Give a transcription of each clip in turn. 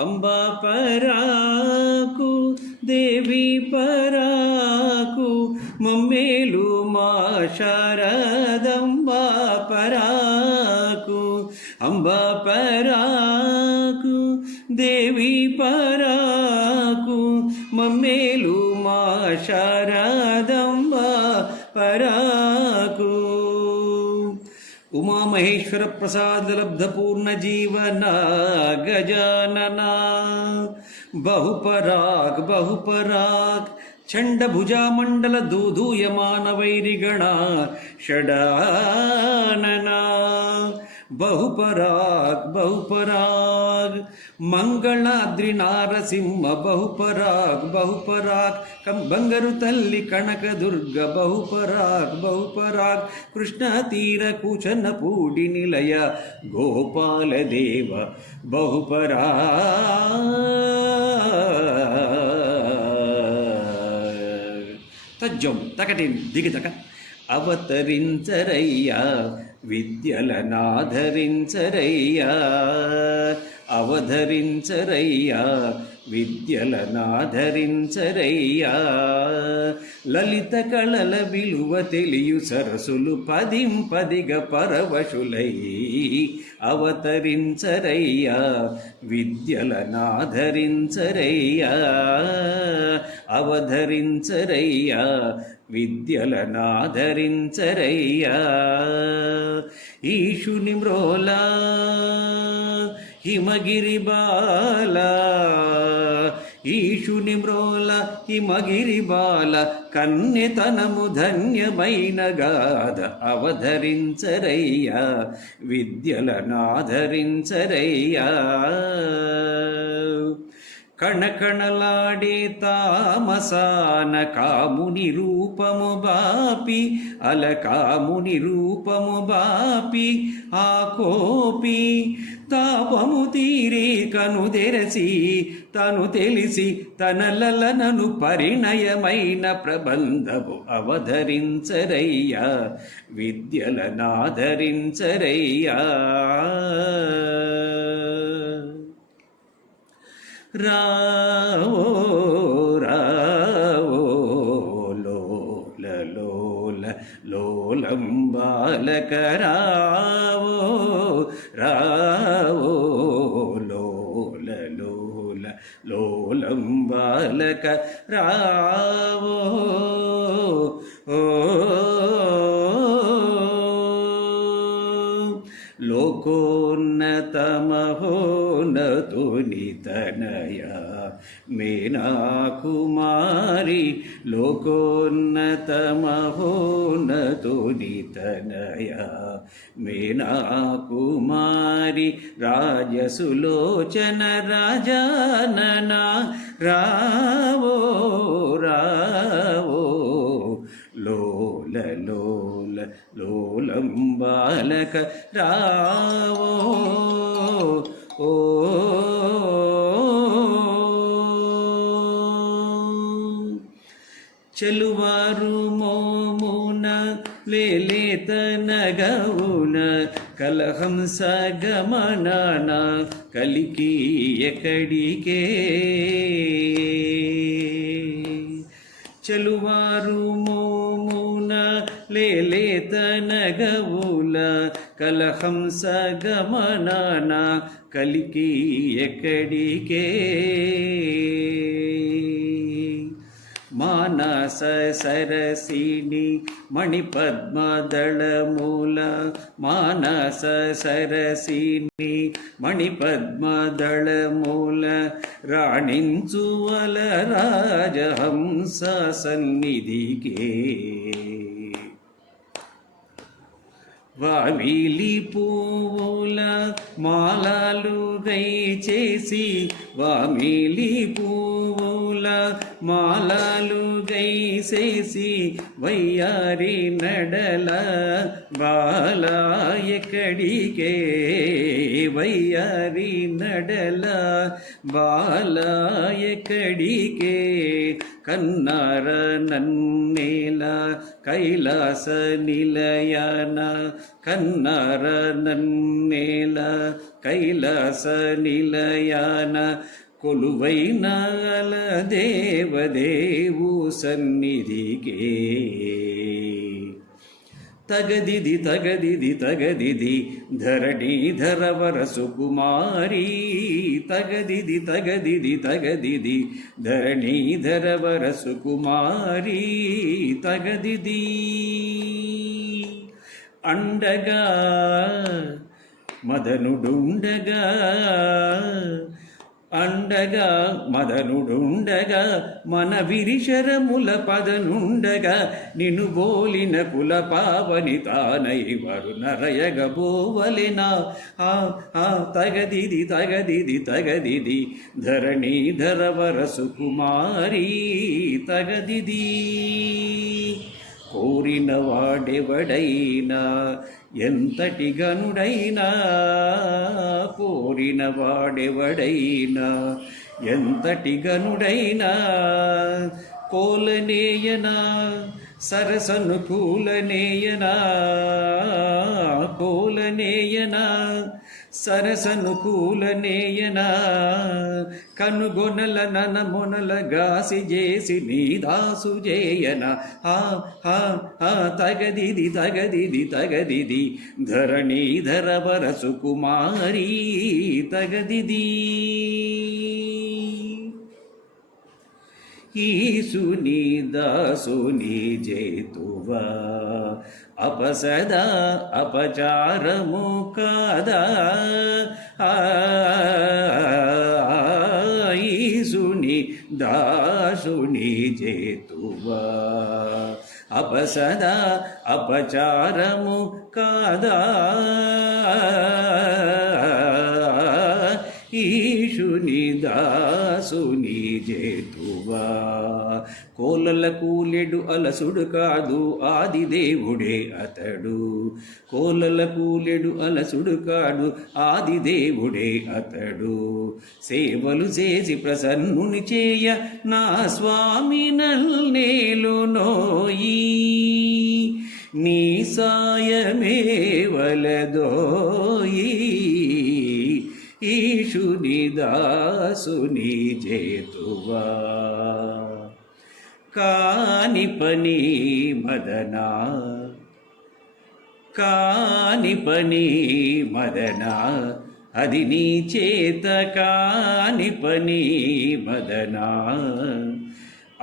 అంబా పరాకు దేవి పరాకు మమ్మేలు మా శారదంబా పరాకు అంబా పరాకు దేవి పరాకు మమ్మేలు మా శారదంబా పరాకు ఉమామహేశ్వర ప్రసాద లబ్ధ పూర్ణ జీవన గజానన బహుపరాగ్ బహుపరాగ్ చండ భుజామండల దూధూయమాన వైరిగణ షడానన బహుపరాగ్ బహుపరాగ్ మంగళాద్రి నారసింహ బహుపరాగ్ బహుపరాగ్ బంగారు తల్లి కనకదుర్గ బహుపరాగ్ బహుపరాగ్ కృష్ణ తీర కూచన పూడి నిలయ గోపాల దేవ బహుపరాగ్ తజ్జం తకటిన్ దిగితక అవతరించరయ్యా విద్యలనాధరించరయ్యా అవధరించరయ్యా విద్యలనాధరించరయ్యా లలిత కళల విలువ తెలియు సరసులు పదింపదిగ పరవశులై అవతరించరయ్యా విద్యలనాధరించరయ్యా అవధరించరయ్యా విద్యలనాధరించరయ్యా ఈశుని మ్రోలా హిమగిరి బాల ఈశుని మ్రోల హిమగిరి బాల కన్యతనము ధన్యమైన గాథ అవధరించరయ్యా విద్యలనాధరించరయ్యా కణకణలాడే తామసాన కాముని రూపము బాపి అలకాముని రూపము బాపి ఆ కోపి తాపము తీరి కనుదెరసి తను తెలిసి తనలనను పరిణయమైన ప్రబంధము అవధరించరయ్యా విద్యలనాధరించరయ్యా రావో రావో లోల లోల లోలం బాలక రావో రావో లోల లోల లోలం బాలక రావో లోకోన్నతమహోన్నతునితనయా మేనా కుమారి లోకోన్నతమహోన్నతునితనయా మేనా కుమారి రాజసులోచన రాజానన రావో రావో లోల లోల లోలం బాలక రావో ఓ చెలువారు మోమున లేలేత నగవున కలహంస గమనాన కలికి ఎక్కడికే చెలువారు మోమున లేలేత నగవుల కలహంస గమనాన కలికి ఎక్కడికే మానస సరసిని మణిపద్మదళమూల మానస సరసిని మణిపద్మదళమూల రాణించువల రాజహంస సన్నిధికే వావిలి పువ్వుల మాలలు దయచేసి వామిలి పువ్వుల మాలలు దయచేసి వయ్యారి నడల బాల ఎక్కడికే వయ్యారి నడల బాల ఎక్కడికే కన్నార నన్నేల కైలాస నిలయన కన్నార నన్నేల కైలాస నిలయాన కొలువైన దేవదేవు సన్నిధికే. తగదిది తగదిది తగదిది ధరణీధరవర సుకుమారి, తగదిది తగదిది తగదిది ధరణీధరవర సుకుమారి, తగదిది. అండగా మదనుడుండగా, అండగా మదనుడుండగా, మన విరిశరముల పదనుండగా, నిన్ను బోలిన కుల పావని తానై వరుణరయగ బోవలెనా. తగదిది తగదిది తగదిది ధరణీధరవర సుకుమారి, తగదిది. కోరిన వాడెవడైనా ఎంతటి గనుడైనా, కోరిన వాడెవడైనా ఎంతటి గనుడైనా, కోలనేయనా సరసను కూలనేయనా, కోలనేయనా సరసను కూలనేయనా, కనుగొనల ననమొనల గాసి చేసి నీ దాసు చేయన. తగదిది తగదిది తగదిది ధరణీధరవర సుకుమారి, తగదిది. ఈశుని దాసుని జేతువా అపసదా అపచారము కాదా, ఈశుని దాసుని జేతువా అపసదా అపచారము కాదా, ఈశుని దాసుని జేతువా. కోలల కూలెడు అలసుడు కాదు ఆదిదేవుడే అతడు, కోలల కూలెడు అలసుడు కాడు ఆదిదేవుడే అతడు. సేవలు చేసి ప్రసన్నుని చేయ నా స్వామి నల్నేలు నోయి, నీ సాయమే వలదోయి, ఈశుని దాసుని జేతువా. కాని పని మదనా, కాని పని మదనా, అది నీ చేత కాని పని మదనా.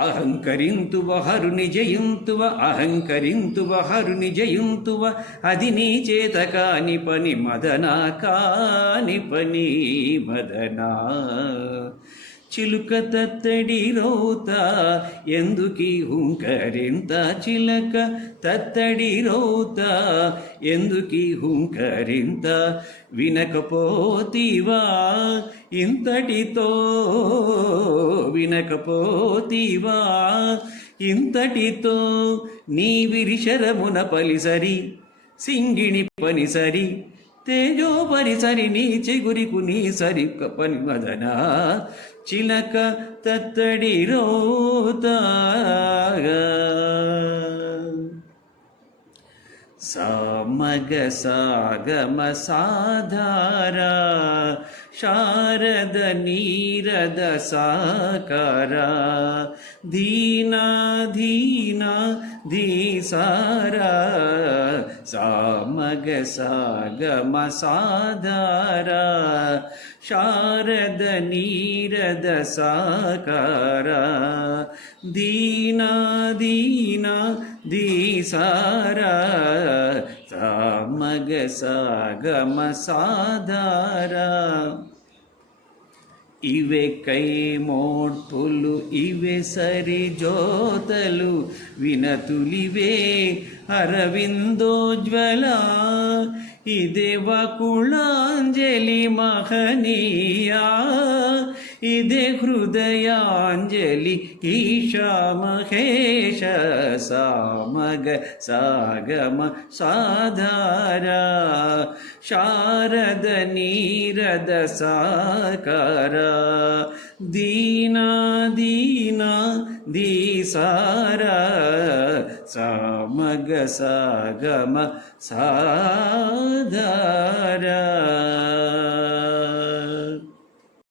అహంకరింతువ హరుని జయింతువ, అహంకరింతువ హరుని జయింతువ, అది నీ చేత కాని పని మదనా, కాని పని మదనా. చిలుక తత్తడి రోత ఎందుకీ హుంకరింత, చిలక తత్తడి రోత ఎందుకీ హుంకరింత, వినకపోతివా ఇంతటితో, వినకపోతివా ఇంతటితో, నీ విరిశరమున పలిసరి సింగిణి పనిసరి, తేజో పరిసరి నీ చిగురికు నీ సరి పని మదనా. చిలక తత్తడి రోత సామగ సాగమ సాధారా, శారద నీరద సాకారా, ధీనా ధీనా ధీసారా, సామగ సాగమ సాధారా, శారద నీరద సాకారా, దీనా దీనా దీసారా, సామగ సాగమ సాధారా. ఇవే కైమోడ్పులు ఇవే సరి జోతలు, వినతులివే అరవిందోజ్వల, ఇదే వకుళాంజలి మహనీయా, ఇదే హృదయాంజలి ఈశా మహేశ, సామగ సాగమ సాధారా, శారద నీరద సాకారా, దీనా దీనా దీసారా, సామగ సాగమ సాధారా.